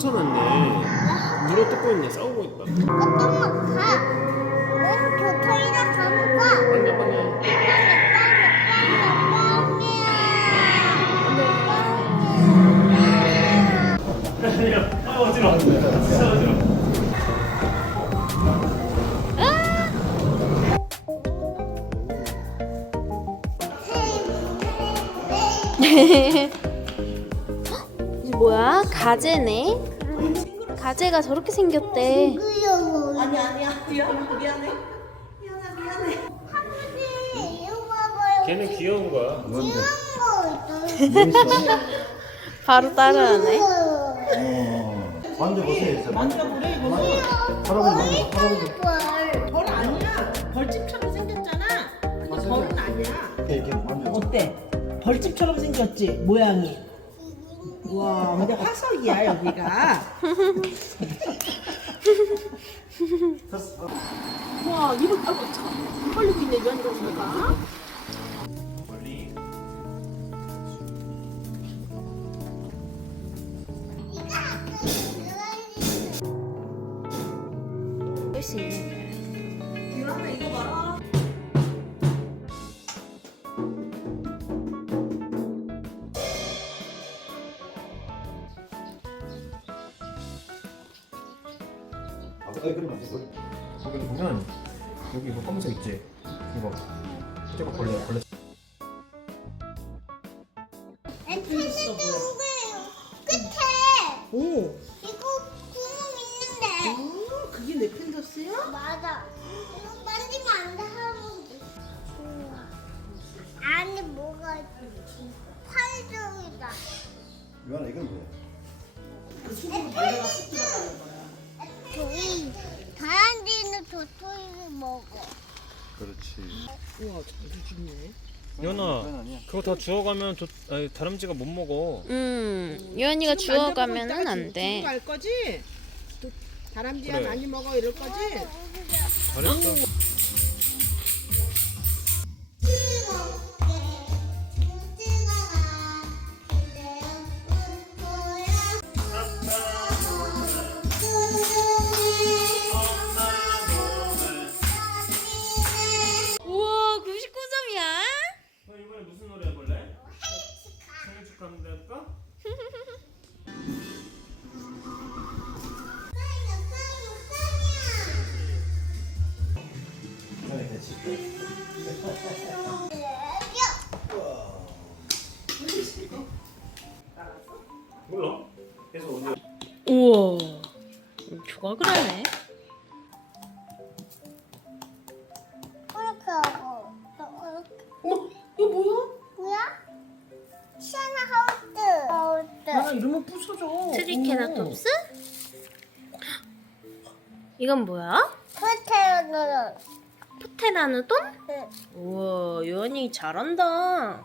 꽂혀놨네. 물어 뜯고 있네. 싸우고 있다. 똥만 가. 뭐야? 가재네? 가재가 저렇게 생겼대. 귀여워. 아니 아니야 미안 미안해 미안해 미안해 아버지, 이거 봐봐요. 걔는 귀여운 거야. 귀여운 거. 바로 따라하네. 어, 만져보세요. 만져보래 이거 할아버지 만져, 할아버지. 벌 아니야 벌집처럼 생겼잖아 근데 벌은 아니야 이렇게, 이렇게 만져. 어때 벌집처럼 생겼지 모양이 와 근데 화석이야 여기가. 와 이거 아이고 참 걸리고 있네 면이가 보니까 할수 있는 미안해 이거 봐라 돼. 여기 보면 여기 이거 검은색 있지? 이거 저거 벌레 벌레. 그렇지. 우와 자주 죽네 연아 그거 다 주워가면 도, 아니, 다람쥐가 못 먹어. 음, 유연이가 주워가면은 안 돼. 갈 거지? 또 다람쥐야 그래. 많이 먹어 이럴 거지? 잘했어. 우와. 조각을 하네. 이렇게 하고. 어머 이거 뭐야? 뭐야? 시아나 하우스. 야 하우스. 이러면 부서져 트리케라톱스? 이건 뭐야? 호텔은 포테라노돈? 응. 우와, 유연이 잘한다.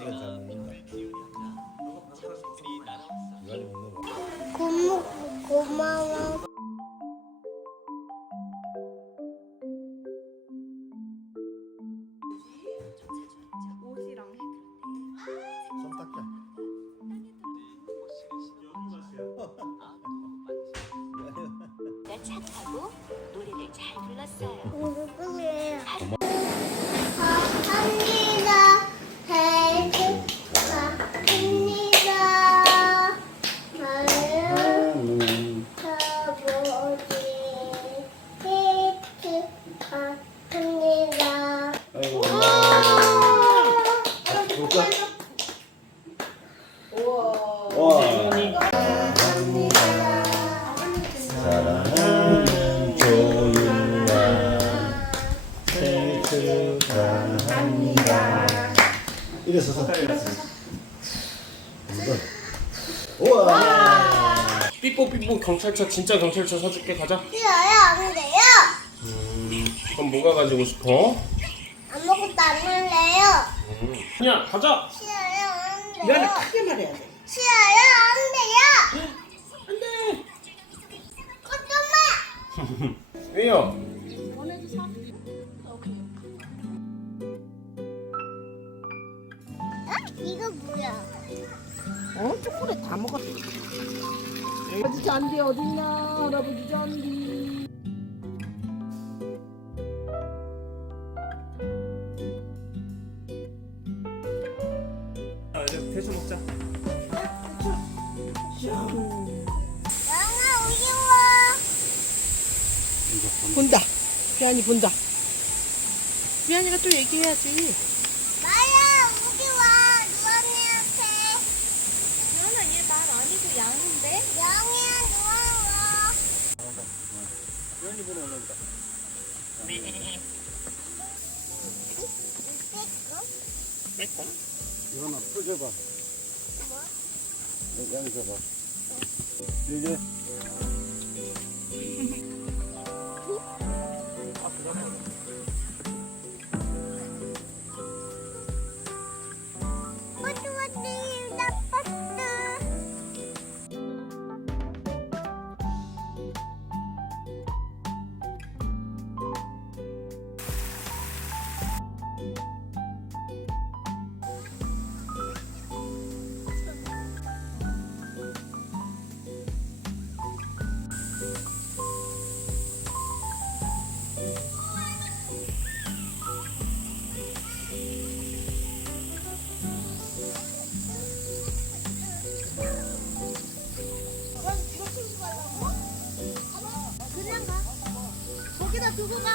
유한이가 잘 먹는 거. 고맙고 고마워. 손 닦자. 착하고 노래를 잘 불렀어요. 누구예요? 감사합니 우와. 삐뽀 삐뽀 경찰차 진짜 경찰차 사줄게 가자. 싫어요 안 돼요. 음, 그럼 뭐가 가지고 싶어? 아무것도 안 할래요. 음. 그냥 가자. 싫어요 안 미안해 크게 말해야 돼. 싫어요 안 돼요. 안돼. 꼬마 어, 왜요? 잔디 어딨나? 할아버지 잔디. 아 이제 대수 먹자. 양아 우리 와 본다. 유한이 본다. 유한이가 또 얘기해야지. 나야 우리 와 누아니한테 유연아 얘 말 아니고 양인데? 양이야 누아 이거나 풀줘봐. 양이 줘봐. 이게 Hmm.